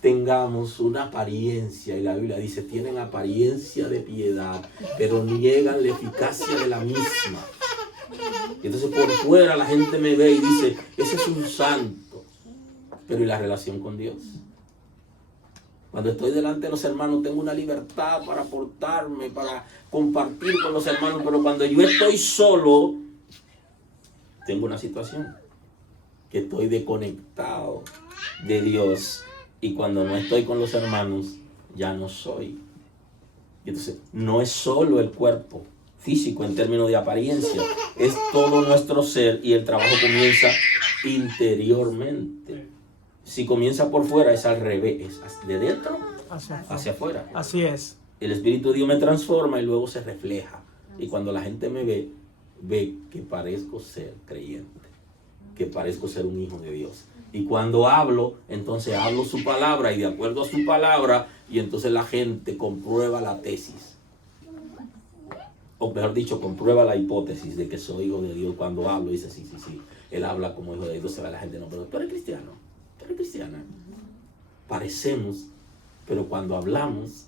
tengamos una apariencia, y la Biblia dice, tienen apariencia de piedad, pero niegan la eficacia de la misma. Entonces por fuera la gente me ve y dice, ese es un santo. Pero ¿y la relación con Dios? Cuando estoy delante de los hermanos tengo una libertad para portarme, para compartir con los hermanos, pero cuando yo estoy solo, tengo una situación, que estoy desconectado de Dios, y cuando no estoy con los hermanos, ya no soy. Y entonces, no es solo el cuerpo físico en términos de apariencia, es todo nuestro ser, y el trabajo comienza interiormente. Si comienza por fuera, es al revés, es de dentro hacia afuera. Así es. El Espíritu de Dios me transforma y luego se refleja. Y cuando la gente me ve que parezco ser creyente, que parezco ser un hijo de Dios. Y cuando hablo, entonces hablo su palabra y de acuerdo a su palabra, y entonces la gente comprueba la tesis. O mejor dicho, comprueba la hipótesis de que soy hijo de Dios cuando hablo. Y dice, sí, él habla como hijo de Dios. Se va la gente, no, pero tú eres cristiano, tú eres cristiana. Parecemos, pero cuando hablamos,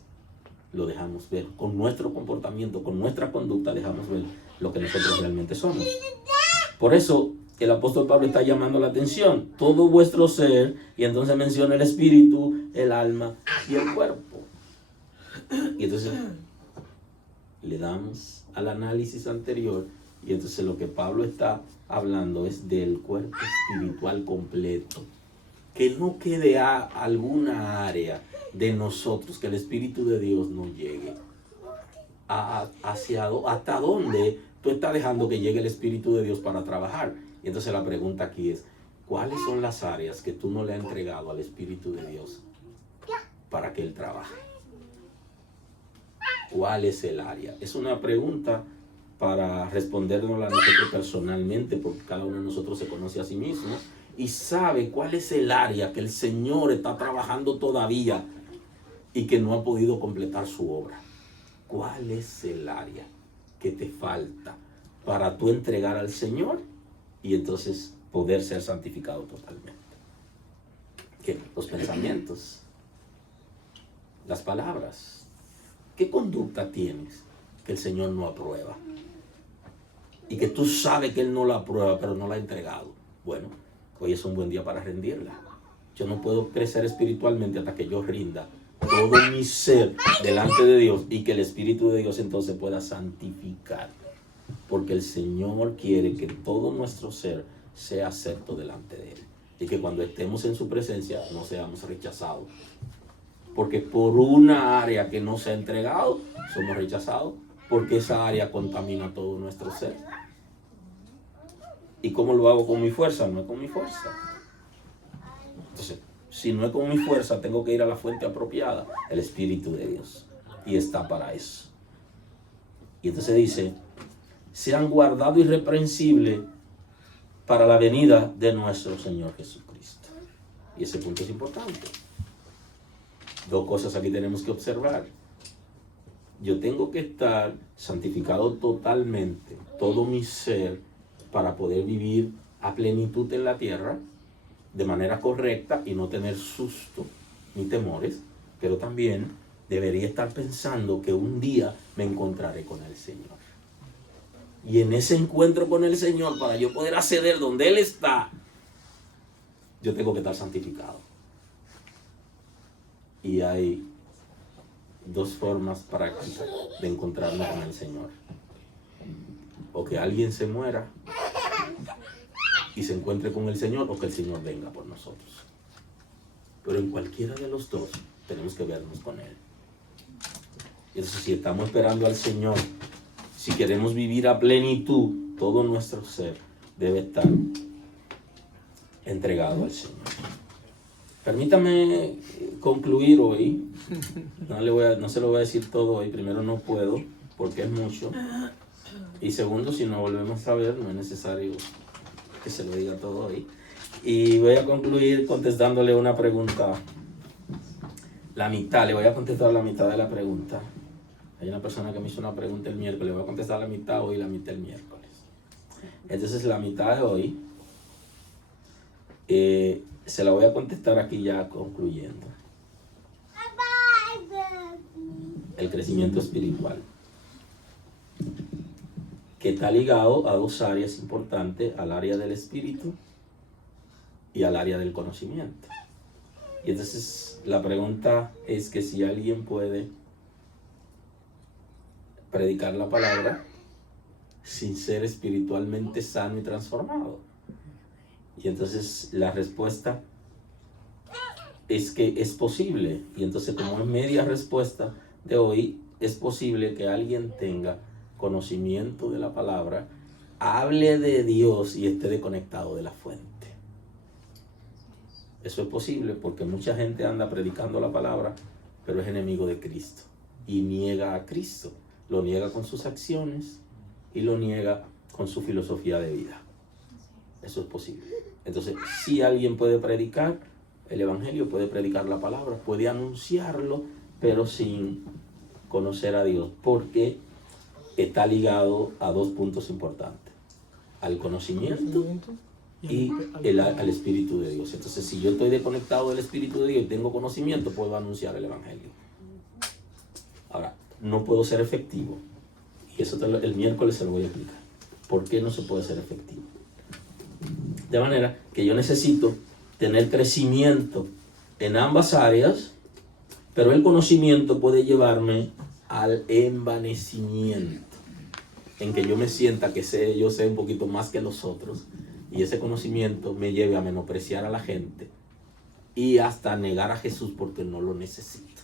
lo dejamos ver. Con nuestro comportamiento, con nuestra conducta, dejamos ver lo que nosotros realmente somos. Por eso el apóstol Pablo está llamando la atención, todo vuestro ser, y entonces menciona el espíritu, el alma y el cuerpo. Y entonces le damos al análisis anterior, y entonces lo que Pablo está hablando es del cuerpo espiritual completo. Que no quede alguna área de nosotros, que el Espíritu de Dios no llegue. ¿Hasta dónde tú estás dejando que llegue el Espíritu de Dios para trabajar? Y entonces la pregunta aquí es, ¿cuáles son las áreas que tú no le has entregado al Espíritu de Dios para que Él trabaje? ¿Cuál es el área? Es una pregunta para respondérnosla a nosotros personalmente, porque cada uno de nosotros se conoce a sí mismo y sabe cuál es el área que el Señor está trabajando todavía y que no ha podido completar su obra. ¿Cuál es el área que te falta para tú entregar al Señor y entonces poder ser santificado totalmente? ¿Qué? Los pensamientos, las palabras. ¿Qué conducta tienes que el Señor no aprueba? Y que tú sabes que Él no la aprueba, pero no la ha entregado. Bueno, hoy es un buen día para rendirla. Yo no puedo crecer espiritualmente hasta que yo rinda todo mi ser delante de Dios y que el Espíritu de Dios entonces pueda santificar. Porque el Señor quiere que todo nuestro ser sea acepto delante de Él. Y que cuando estemos en su presencia no seamos rechazados. Porque por una área que no se ha entregado, somos rechazados. Porque esa área contamina todo nuestro ser. ¿Y cómo lo hago con mi fuerza? No es con mi fuerza. Entonces, si no es con mi fuerza, tengo que ir a la fuente apropiada, el Espíritu de Dios. Y está para eso. Y entonces dice, sean guardados irreprensibles para la venida de nuestro Señor Jesucristo. Y ese punto es importante. Dos cosas aquí tenemos que observar. Yo tengo que estar santificado totalmente, todo mi ser, para poder vivir a plenitud en la tierra, de manera correcta y no tener susto ni temores, pero también debería estar pensando que un día me encontraré con el Señor. Y en ese encuentro con el Señor, para yo poder acceder donde Él está, yo tengo que estar santificado. Y hay dos formas prácticas de encontrarme con el Señor. O que alguien se muera y se encuentre con el Señor, o que el Señor venga por nosotros. Pero en cualquiera de los dos tenemos que vernos con Él. Entonces, si estamos esperando al Señor, si queremos vivir a plenitud, todo nuestro ser debe estar entregado al Señor. Permítame concluir hoy. No se lo voy a decir todo hoy. Primero, no puedo, porque es mucho. Y segundo, si nos volvemos a ver, no es necesario que se lo diga todo hoy. Y voy a concluir contestándole una pregunta. La mitad, le voy a contestar la mitad de la pregunta. Hay una persona que me hizo una pregunta el miércoles, le voy a contestar la mitad hoy y la mitad el miércoles. Entonces la mitad de hoy se la voy a contestar aquí ya concluyendo. El crecimiento espiritual, que está ligado a dos áreas importantes, al área del espíritu y al área del conocimiento. Y entonces la pregunta es que si alguien puede predicar la palabra sin ser espiritualmente sano y transformado. Y entonces la respuesta es que es posible. Y entonces, como es media respuesta de hoy, es posible que alguien tenga conocimiento de la palabra, hable de Dios y esté desconectado de la fuente. Eso es posible porque mucha gente anda predicando la palabra, pero es enemigo de Cristo y niega a Cristo. Lo niega con sus acciones y lo niega con su filosofía de vida. Eso es posible. Entonces, si alguien puede predicar el evangelio, puede predicar la palabra, puede anunciarlo, pero sin conocer a Dios, porque está ligado a dos puntos importantes: al conocimiento y al Espíritu de Dios. Entonces, si yo estoy desconectado del Espíritu de Dios y tengo conocimiento, puedo anunciar el evangelio. Ahora, no puedo ser efectivo. Y eso el miércoles se lo voy a explicar. ¿Por qué no se puede ser efectivo? De manera que yo necesito tener crecimiento en ambas áreas, pero el conocimiento puede llevarme al envanecimiento, en que yo me sienta que yo sé un poquito más que los otros, y ese conocimiento me lleve a menospreciar a la gente y hasta negar a Jesús porque no lo necesito.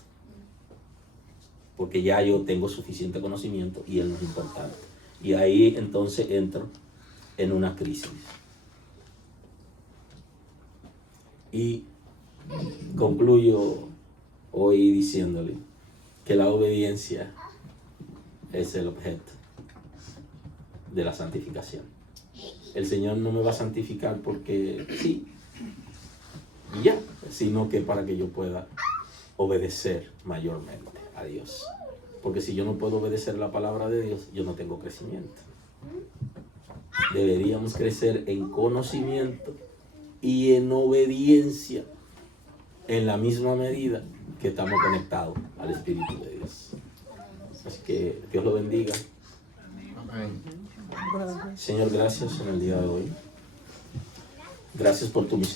Porque ya yo tengo suficiente conocimiento y Él no es importante. Y ahí entonces entro en una crisis. Y concluyo hoy diciéndole que la obediencia es el objeto de la santificación. El Señor no me va a santificar porque sí, y ya, sino que para que yo pueda obedecer mayormente a Dios. Porque si yo no puedo obedecer la palabra de Dios, yo no tengo crecimiento. Deberíamos crecer en conocimiento y en obediencia en la misma medida que estamos conectados al Espíritu de Dios. Así que Dios lo bendiga. Señor, gracias en el día de hoy. Gracias por tu misericordia.